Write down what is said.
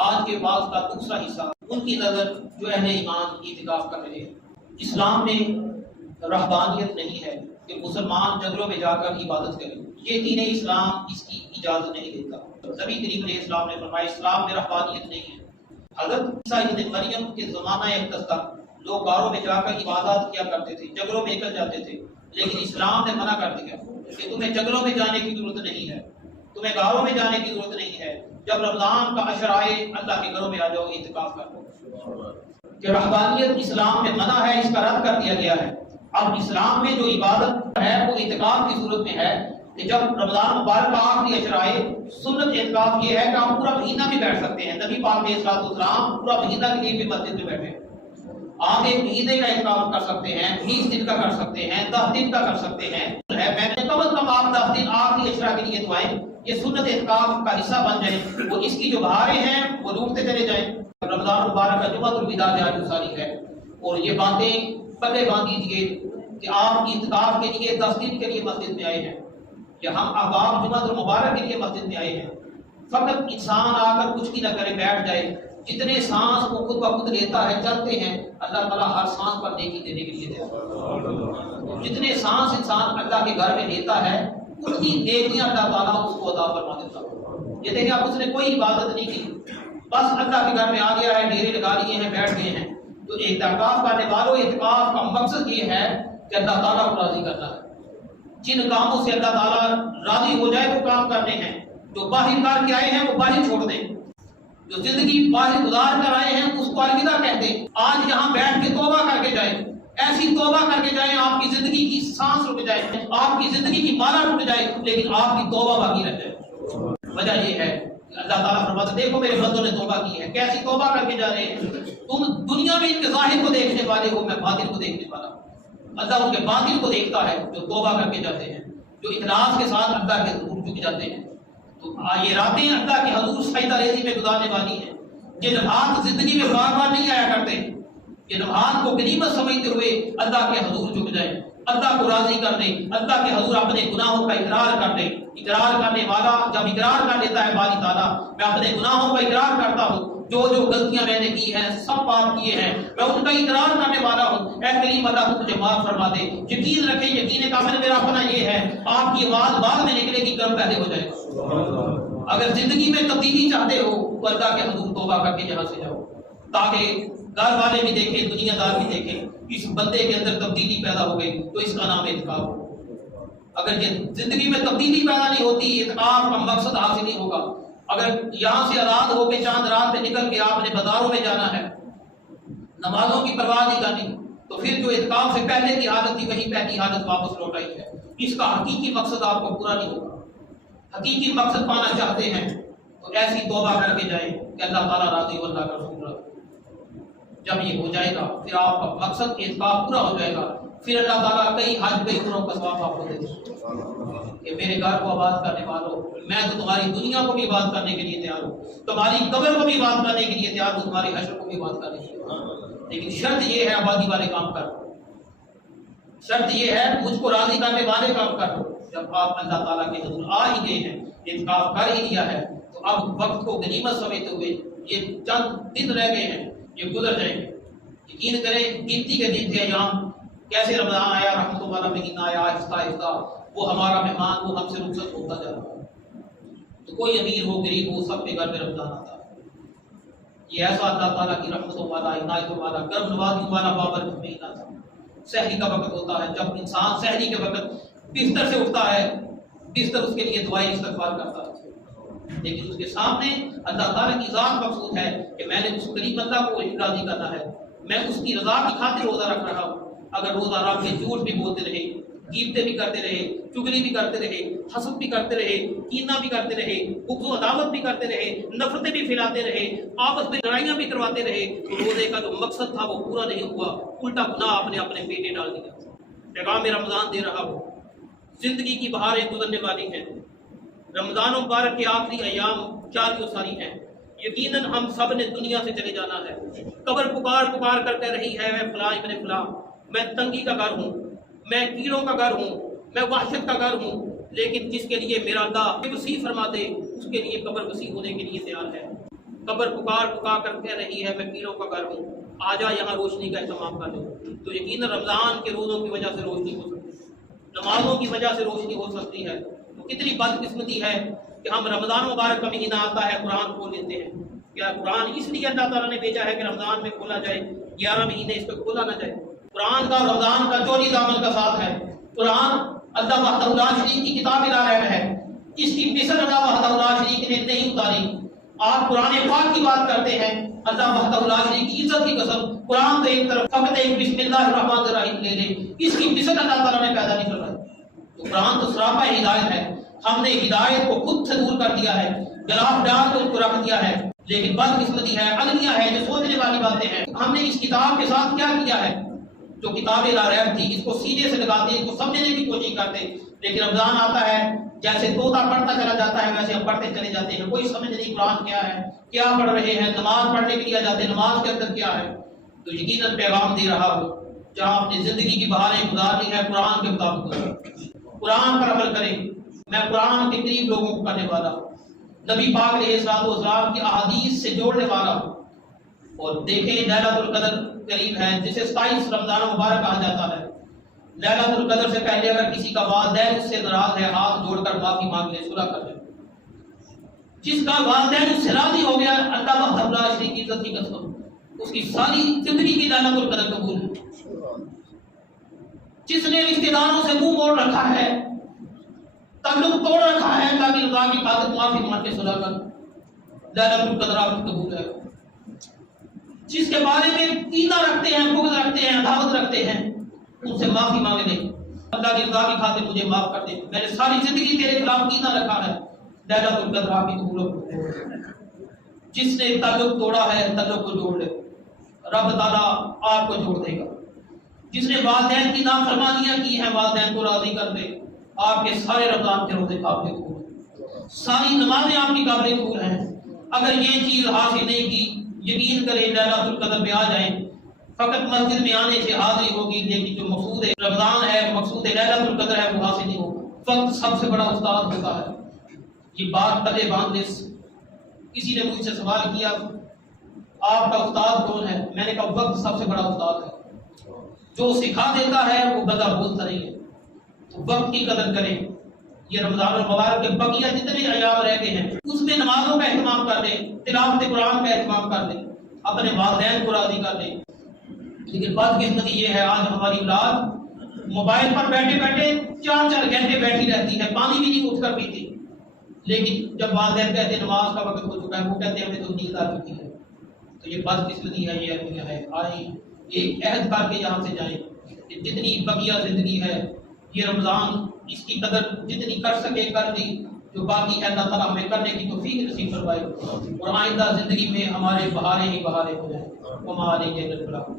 آج کے بعض کا دوسرا حصہ ان کی نظر جو اہل ایمان اعتکاف کر رہے ہیں۔ اسلام میں رہبانیت نہیں ہے کہ مسلمان جنگلوں میں جا کر عبادت کریں، یہ دین اسلام اس کی اجازت نہیں دیتا۔ نبی کریم علیہ السلام نے فرمایا اسلام میں رہبانیت نہیں ہے۔ حضرت عیسیٰ ابن مریم کے زمانہ اقدس تک لوگ غاروں میں جا کر عبادات کیا کرتے تھے، جنگلوں میں نکل جاتے تھے، لیکن اسلام نے منع کر دیا کہ تمہیں جنگلوں میں جانے کی ضرورت نہیں ہے، تمہیں غاروں میں جانے کی ضرورت نہیں ہے، جب رمضان کا عشر آئے اللہ کے گھروں میں آ جاؤ، اعتکاف کر لو۔ کہ رہبانیت اسلام میں منع ہے، اس کا رد کر دیا گیا ہے۔ اب اسلام میں جو عبادت ہے وہ اعتکاف کی صورت میں ہے کہ جب رمضان مبارک کا آخری عشر آئے، سنت اعتکاف یہ ہے کہ آپ پورا مہینہ بھی بیٹھ سکتے ہیں۔ نبی پاک علیہ الصلوۃ والسلام پورا مہینہ کے لیے بھی مسجد میں بیٹھے، آپ ایک مہینے کا اعتکاف کر سکتے ہیں، 20 دن کا کر سکتے ہیں، 10 دن کا کر سکتے ہیں۔ میں نے کم از کم آپ 10 دن آخری عشرہ کے لیے دعائیں یہ سنت اعتکاف کا حصہ بن جائیں، وہ اس کی جو بہاریں ہیں وہ لوٹتے چلے جائیں۔ رمضان مبارک کا جمعۃ الوداع آج ساری ہے، اور یہ باتیں پلے باندھ دیجیے کہ آپ اعتکاف کے لیے 10 دن کے لیے مسجد میں آئے ہیں، یا ہم احباب جمعۃ المبارک کے لیے مسجد میں آئے ہیں۔ فقط انسان آ کر کچھ بھی نہ کرے، بیٹھ جائے، جتنے سانس کو خود بخود لیتا ہے چلتے ہیں، اللہ تعالیٰ ہر سانس پر نیکی دینے کے لیے دیتا ہے۔ جتنے سانس انسان اللہ کے گھر میں لیتا ہے اتنی نیکیاں اللہ تعالیٰ اس کو عطا فرما دیتا ہے۔ یہ دیکھیں آپ اس نے کوئی عبادت نہیں کی، بس اللہ کے گھر میں آ گیا ہے، ڈیرے لگا لیے ہیں، بیٹھ گئے ہیں۔ تو اعتکاف کرنے والوں اعتکاف کا مقصد یہ ہے کہ اللہ تعالیٰ کو راضی کرنا ہے۔ جن کاموں سے اللہ تعالیٰ راضی ہو جائے وہ کام کرنے ہیں، جو باہر کر کے آئے ہیں وہ باہر چھوڑ دیں، جو زندگی باہر گزار کر آئے ہیں اس کو الوداع کہہ دیں۔ آج یہاں بیٹھ کے توبہ کر کے جائیں، ایسی توبہ کر کے جائیں آپ کی زندگی کی سانس رک جائے، آپ کی زندگی کی مالا رک جائے، لیکن آپ کی توبہ باقی رہ جائے۔ وجہ یہ ہے کہ اللہ تعالیٰ فرماتا ہے دیکھو میرے بندوں نے توبہ کی ہے، کیسی توبہ کر کے جا رہے ہیں۔ تم دنیا میں ان کے ظاہر کو دیکھنے والے ہو، میں باطن کو دیکھنے والا ہوں۔ اللہ ان کے باطن کو دیکھتا ہے جو توبہ کر کے جاتے ہیں، جو اخلاص کے ساتھ اللہ کے حضور جھک جاتے ہیں۔ تو یہ راتیں اللہ کے حضور سجدہ ریزی میں گزارنے والی ہیں۔ یہ لمحات زندگی میں بار بار نہیں آیا کرتے، یہ لمحات کو غنیمت سمجھتے ہوئے اللہ کے حضور جھک جائیں، اللہ کو راضی کر دیں، اللہ کے حضور اپنے گناہوں کا اقرار کر دیں۔ اقرار کرنے والا جب اقرار کر لیتا ہے باری تعالیٰ میں اپنے گناہوں کا اقرار کرتا ہوں، جو غلطیاں میں نے کی ہیں سب پاپ کیے ہیں، میں ان کا اقرار کرنے والا ہوں، اے کریم اللہ تو مجھے معاف فرما دے۔ یقین رکھیں، یقین کامل میرا اپنا یہ ہے، آپ کی آواز بعد میں نکلے گی، کرم پہلے ہو جائے گا۔ اگر زندگی میں تبدیلی چاہتے ہو تو اللہ کے حضور توبہ کر کے یہاں سے جاؤ، تاکہ گھر والے بھی دیکھیں، دنیا دار بھی دیکھیں اس بندے کے اندر تبدیلی پیدا ہو گئی، تو اس کا نام اعتکاف ہو۔ اگر یہ زندگی میں تبدیلی پیدا نہیں ہوتی، اعتکاف کا مقصد حاصل نہیں ہوگا۔ اگر یہاں سے آزاد ہو کے چاند رات میں نکل کے آپ نے بازاروں میں جانا ہے، نمازوں کی پرواہ نہیں کرنی، تو پھر جو اعتکاف سے پہلے کی حالت تھی وہی پہلی حالت واپس لوٹائی ہے۔ اس کا حقیقی مقصد آپ کو پورا نہیں ہوگا۔ حقیقی مقصد پانا چاہتے ہیں تو ایسی توبہ کر کے جائیں کہ اللہ تعالیٰ راضی ہو، اللہ کا رسول راضی۔ جب یہ ہو جائے گا پھر آپ کا مقصد اعتکاف پورا ہو جائے گا، پھر اللہ تعالیٰ کئی حج کئی عمروں کا ثواب آپ کو دے دے کہ میرے گھر کو آباد کرنے والوں، میں تو تمہاری دنیا کو بھی آباد کرنے کے لیے تیار ہوں، تمہاری قبر کو بھی آباد کرنے کے لیے تیار ہوں، تمہاری حشر کو بھی آباد کرنے کے لیے، لیکن شرط یہ ہے آبادی والے کام کرو، شرط یہ ہے مجھ کو راضی کرنے والے کام کرو۔ جب آپ اللہ تعالیٰ کے حضور آ ہی گئے ہیں، اعتکاف کر ہی لیا ہے، تو اب وقت کو غنیمت سمجھتے ہوئے یہ چند دن رہ گئے ہیں، یہ گزر جائیں گے۔ یقین کریں گنتی کے دن تھے ایام، کیسے رمضان آیا، رحمتوں والا مہینہ آیا، آہستہ آہستہ وہ ہمارا مہمان وہ ہم سے رخصت ہوتا جا رہا ہے۔ تو کوئی امیر ہو غریب ہو سب کے گھر میں رمضان آتا ہے۔ یہ ایسا اللہ تعالیٰ کی رحمتوں والا، عنایتوں والا، کرم نوازی والا بابرکت مہینہ تھا۔ سحری کا وقت ہوتا ہے، جب انسان سحری کے وقت بستر سے اٹھتا ہے، بستر اس کے لیے دعائیں استغفار کرتا ہے، لیکن اس کے سامنے اللہ تعالیٰ کی ذات مقصود ہے کہ میں نے اس قریب اللہ کو راضی کرنا ہے، میں اس کی رضا کی خاطر روزہ رکھ رہا ہوں۔ اگر روزہ رکھ کے جھوٹ بھی بولتے رہے، غیبتیں بھی کرتے رہے، چگلی بھی کرتے رہے، حسد بھی کرتے رہے، کینہ بھی کرتے رہے، بغض و عداوت بھی کرتے رہے، نفرتیں بھی پھیلاتے رہے، آپس میں لڑائیاں بھی کرواتے رہے، تو روزے کا جو مقصد تھا وہ پورا نہیں ہوا، الٹا گناہ آپ نے اپنے پیٹے ڈال دیا۔ پیغام رمضان دے رہا ہو، زندگی کی بہاریں گزرنے والی ہیں، رمضان مبارک کے آخری ایام چالیوں ساری ہیں، یقیناً ہم سب نے دنیا سے چلے جانا ہے۔ قبر پکار پکار کر کہہ رہی ہے، میں فلاں ابن فلاں، میں تنگی کا گھر ہوں، میں کیڑوں کا گھر ہوں، میں وحشت کا گھر ہوں، لیکن جس کے لیے میرا اللہ وسیع فرما دے اس کے لیے قبر وسیع ہونے کے لیے تیار ہے۔ قبر پکار کر کہہ رہی ہے میں پیروں کا گھر ہوں، آ جا یہاں روشنی کا اہتمام کر لے، تو یقیناً رمضان کے روزوں کی وجہ سے روشنی ہو سکتی ہے، نمازوں کی وجہ سے روشنی ہو سکتی ہے۔ تو کتنی بدقسمتی ہے کہ ہم رمضان مبارک کا مہینہ آتا ہے قرآن کھول لیتے ہیں۔ کیا قرآن اس لیے اللہ تعالیٰ نے بھیجا ہے کہ رمضان میں کھولا جائے؟ 11 مہینے اس پہ کھولا نہ جائے۔ قرآن کا رمضان کا 24 دامن کا ساتھ ہے۔ قرآن اللہ وحدہ لا شریک کی کتاب لا رہا ہے، اس کی مثل اللہ وحدہ لا شریک نے نہیں اتاری۔ آپ قرآن پاک کی بات کرتے ہیں، اللہ وحدہ لا شریک کی عزت کی قسم، قرآن تو ایک طرف فقط ایک بسم اللہ الرحمن الرحیم لے لے، اس کی مثل اللہ تعالیٰ نے پیدا نہیں کروائی۔ تو قرآن تو سراپا ہدایت ہے، ہم نے ہدایت کو خود سے دور کر دیا ہے، گلاف ڈال کر اس کو رکھ دیا ہے۔ لیکن بدقسمتی ہے، المیہ ہے، جو سوچنے والی باتیں ہیں۔ ہم نے اس کتاب کے ساتھ کیا کیا ہے؟ جو کتاب لا ریب تھی اس کو سیدھے سے لگاتے، اس کو سمجھنے کی کوشش کرتے، لیکن رمضان آتا ہے جیسے طوطا پڑھتا چلا جاتا ہے ویسے ہم پڑھتے چلے جاتے ہیں، کوئی سمجھ نہیں قرآن کیا ہے، کیا پڑھ رہے ہیں، نماز پڑھنے کے لیے جاتے ہیں، نماز کے اندر کیا ہے۔ تو یقیناً پیغام دے رہا ہو، جہاں اپنی زندگی کی بہاریں گزارنی ہے قرآن کے مطابق گزاریں، قرآن پر عمل کریں۔ میں قرآن کے قریب لوگوں کو کرنے والا ہوں، نبی پاک علیہ الصلوۃ والسلام کی احادیث سے جوڑنے والا ہوں۔ اور دیکھیں لیلۃ القدر قریب ہے، جسے 27 رمضان مبارک کہا جاتا ہے۔ لیلۃ القدر سے پہلے اگر کسی کا والدین اس سے ناراض ہے، ہاتھ جوڑ کر معافی مانگ لے، صلح کر لے۔ جس کا والدین اس سے راضی ہو گیا، اللہ وحدہ لا شریک کی عزت کی قسم، اس کی ساری زندگی کی لیلۃ القدر قبول ہے۔ جس نے رشتہ داروں سے منہ موڑ رکھا ہے، تعلق توڑ رکھا ہے، تاکہ رضا کی خاطر معافی مانگ کے صلح کر، لیلۃ القدر آپ کی قبول ہے۔ جس کے بارے میں کینہ رکھتے ہیں، بغض رکھتے ہیں، عداوت رکھتے ہیں، ان سے معافی مانگ لیں، اللہ کی رضا کی خاطر مجھے معاف کر دے، میں نے ساری زندگی تیرے خلاف کینہ رکھا ہے، لیلۃ القدر آپ کی قبول ہے۔ جس نے تعلق توڑا ہے، تعلق کو جوڑ لے، رب تعالیٰ آپ کو جوڑ دے گا۔ جس نے والدین کی نافرمانیاں کی ہیں، والدین کو راضی کر دے، آپ کے سارے رمضان کے روزے قابل قبول ہیں، ساری نمازیں آپ کی قابل قبول ہیں۔ اگر یہ چیز حاصل نہیں کی، یقین کریں لیلۃ القدر میں آ جائیں، فقط مسجد میں آنے سے حاضری ہوگی، لیکن جو مقصود رمضان ہے، مقصود لیلۃ القدر ہے، وہ حاصل نہیں ہوگا۔ وقت سب سے بڑا استاد ہوتا ہے، یہ بات قدے باندھنے سے کسی نے مجھ سے سوال کیا آپ کا استاد کون ہے؟ میں نے کہا وقت سب سے بڑا استاد ہے، جو سکھا دیتا ہے وہ بندہ بولتا نہیں ہے۔ تو وقت کی قدر کریں۔ یہ رمضان المبارک کے بقیہ جتنے ایام رہ گئے ہیں اس میں نمازوں کا اہتمام کر لیں، تلاوت قرآن کا اہتمام کر لیں، اپنے والدین کو راضی کر لیں۔ لیکن بدقسمتی یہ ہے آج ہماری اولاد موبائل پر بیٹھے بیٹھے 4 گھنٹے بیٹھی رہتی ہے، پانی بھی نہیں اٹھ کر پیتی، لیکن جب والدین کہتے ہیں نماز کا وقت ہو چکا ہے، وہ کہتے ہیں ہمیں تو نیند آ چکی ہے۔ تو یہ بدقسمتی ہے، یہ المیہ ہے۔ آئیں ایک عہد کر کے یہاں سے جائیں کہ جتنی بقیہ زندگی ہے یہ رمضان اس کی قدر جتنی کر سکے کر لی، جو باقی ہے اللہ تعالیٰ ہمیں کرنے کی توفیق نصیب فرمائے، اور آئندہ زندگی میں ہمارے بہاریں ہی بہاریں ہو جائیں۔ وما علیہ الا البلاغ۔